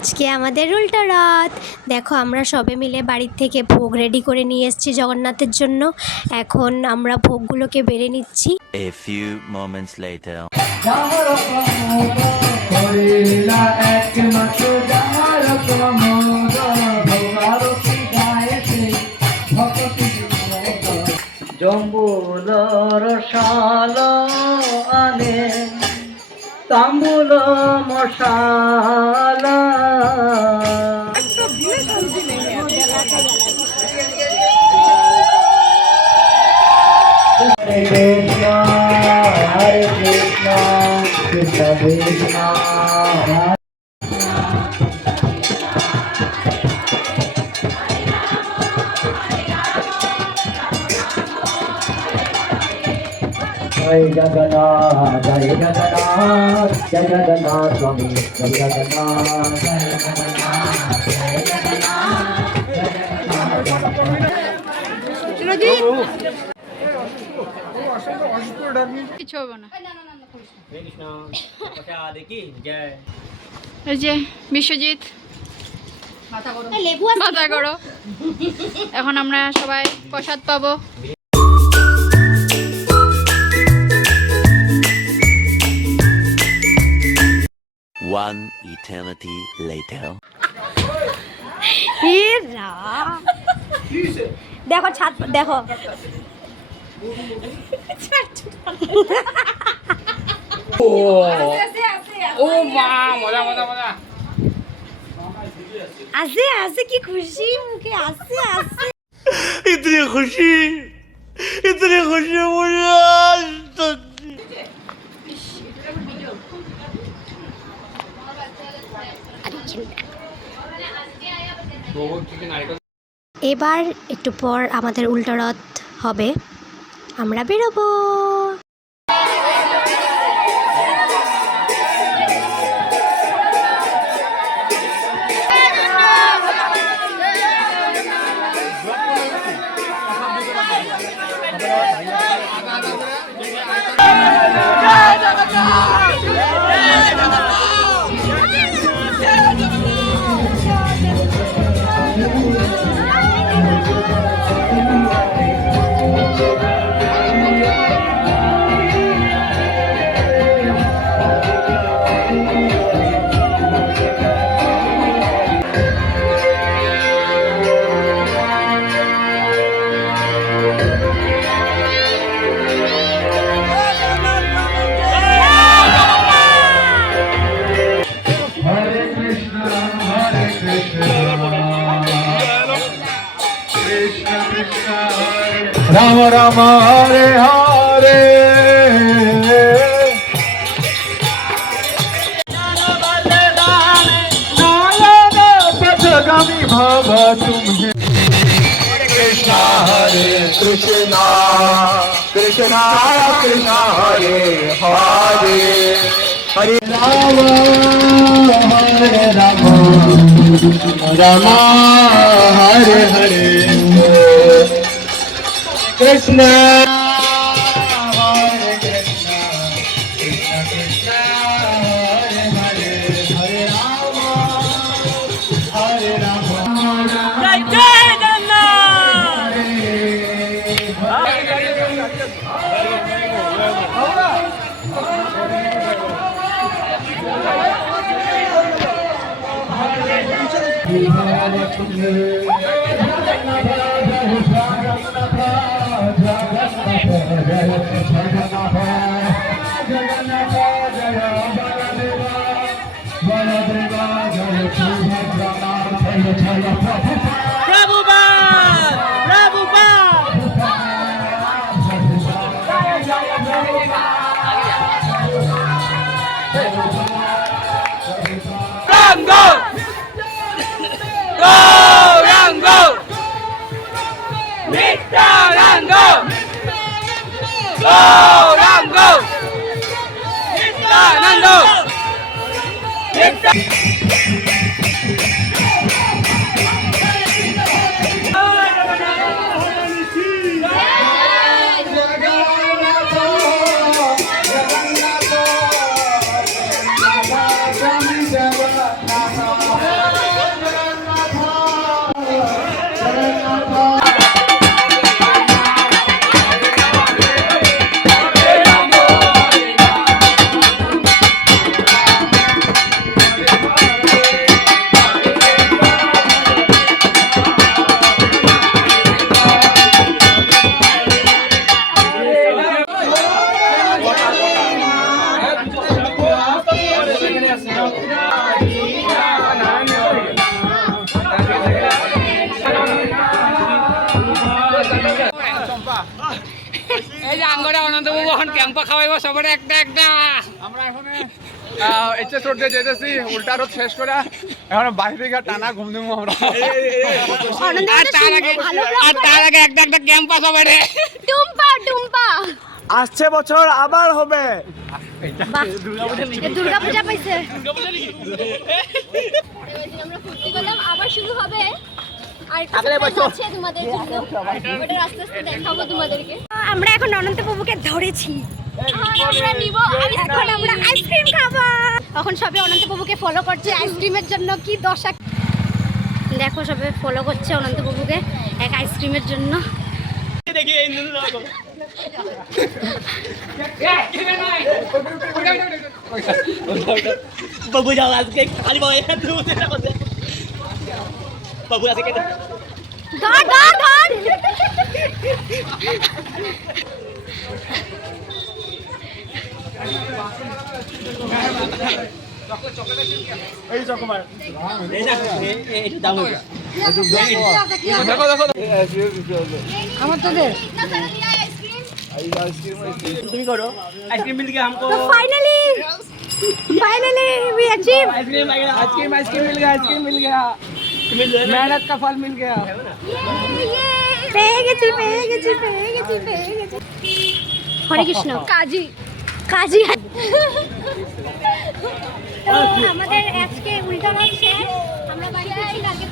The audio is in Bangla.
আজকে আমাদের উল্টো রথ। দেখো আমরা সবে মিলে বাড়ির থেকে ভোগ রেডি করে নিয়ে এসেছি জগন্নাথের জন্য। এখন আমরা ভোগগুলোকে বেড়ে নিচ্ছি। A few moments later. জম্বুল রসাল আনে তাম্বুল মশালা হরে কৃষ্ণ কৃষ্ণ কৃষ্ণ জয় জগন্নাথ জয় জগন্নাথ জয় জগন্নাথ স্বামী জয় জগন্নাথ জয় জগন্নাথ জয় বিশ্বজিৎ মাথা করো। এখন আমরা সবাই প্রসাদ পাবো। One eternity later. দেখো ছাদ দেখো। আসে আসে কি খুশি মুখে আসে আসে। इतनी खुशी मुझे आज तक। এবার একটু পর আমাদের উল্টো রথ হবে, আমরা বেরোবো। রাম রাম হরে হরে পথগামী ভব তুমি কৃষ্ণ হরে কৃষ্ণ কৃষ্ণ কৃষ্ণ হরে হরে হরে রাম হরে রাম রাম হরে হরে कृष्ण हरे कृष्ण कृष्ण कृष्ण हरे हरे हरे राम जय जय जगन्नाथ এই যে আঙ্গরে অনন্তবাবু এখন ক্যাম্পা খাওয়াইব সবার একটা একটা। আমরা এখন এইচএস রোড দিয়ে যেতেছি, উল্টা রোড শেষ করে এখন বাইরে গিয়ে টানা ঘুম দেবো আমরা। আর তার আগে একটা একটা ক্যাম্পা সবারে। টুম্পা টুম্পা আসছে বছর আবার হবে। দুর্গাপূজা পাইছে, আমরা ফুর্তি করলাম, আবার শুরু হবে। আর আছে তোমাদের জন্য, ওটা আস্তে আস্তে দেখাবো তোমাদেরকে। আমরা এখন অনন্তবাবুকে ধরেছি, আমরা নিব, এখন আমরা আইসক্রিম খাবো। এখন সবাই অনন্তবাবুকে ফলো করছে আইসক্রিমের জন্য। কি দশা দেখো, সবাই ফলো করছে অনন্তবাবুকে এক আইসক্রিমের জন্য। বাবু যাও আজকে খালি বয় বাবু আজকে ধর ধর ধর। এই চকমার এই না এটা দাম হবে। দেখো দেখো আমার তো দে। তুমি করো आइसक्रीम मिल गया हमको। Finally we achieve. Ice cream ice cream मिल गया मेहनत का फल मिल गया। পেয়ে গেছি। হরে কৃষ্ণ। কাজী আমাদের আজকে উল্টা রথ শেষ। আমরা বাড়ি যাচ্ছি, কালকে